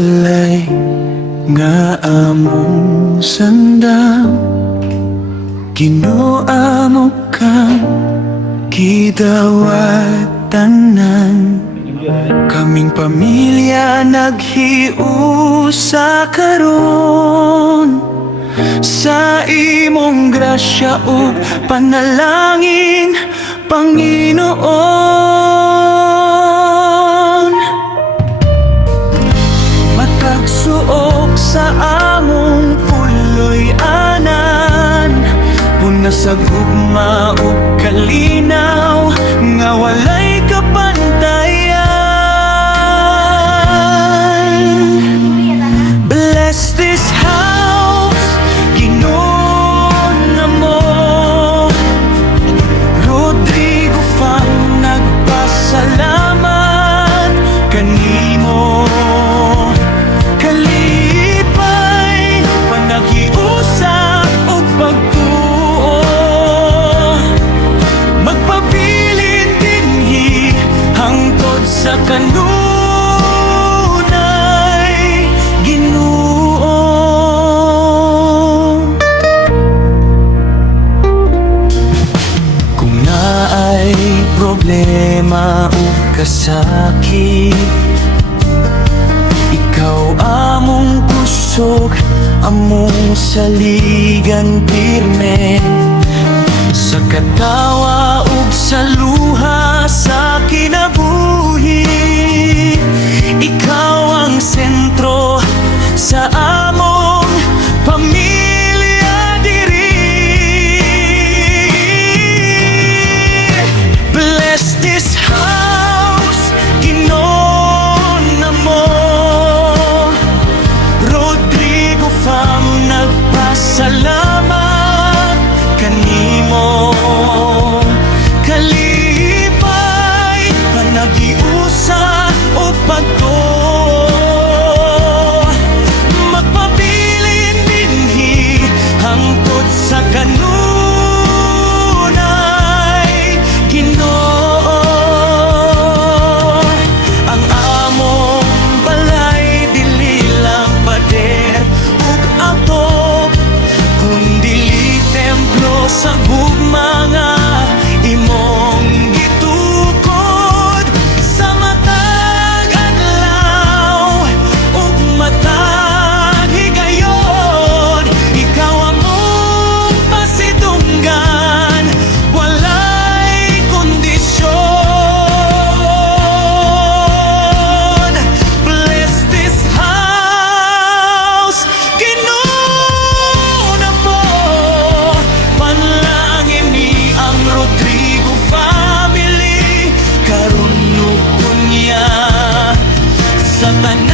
balay nga among sandang ginuamo kang gidawat tanan. Kaming pamilya naghiusa karon sa imong grasya ug panalangin, Panginoon. Matag suok sa among puloy anan, punasag ugma ug kalinaw nga walay kapantayan. Bless this house, Ginoo namo. Rodrigo Fam nagpasalamat kanimo. Kalipay panaghiusap ug pagtuo, magpabilin dinhi hangtod sa kanunay, Ginoo. Kung naay problema o kasakit, ikaw among kusog, among saligan pirme. Sa katawa ug sa luha sa kinabuhi, ikaw ang sentro sa among pamilya diri. Bless this house, Ginoo namo. Rodrigo Fam nagpasalamat kanimo. Kalipay panaghiusa o pagtuo, magpabilin dinhi hangtod sa kanunay, Ginoo. Ang among balay dili lang pader ug atop, kundi templo sa gugma nga imong gitukod. Sa matag adlaw ug matag higayon, ikaw among pasidunggan, walay kondisyon. Bless this house, Ginoo namo. Panalangin ni ang Rodrigo family, karon ug unya sa tanan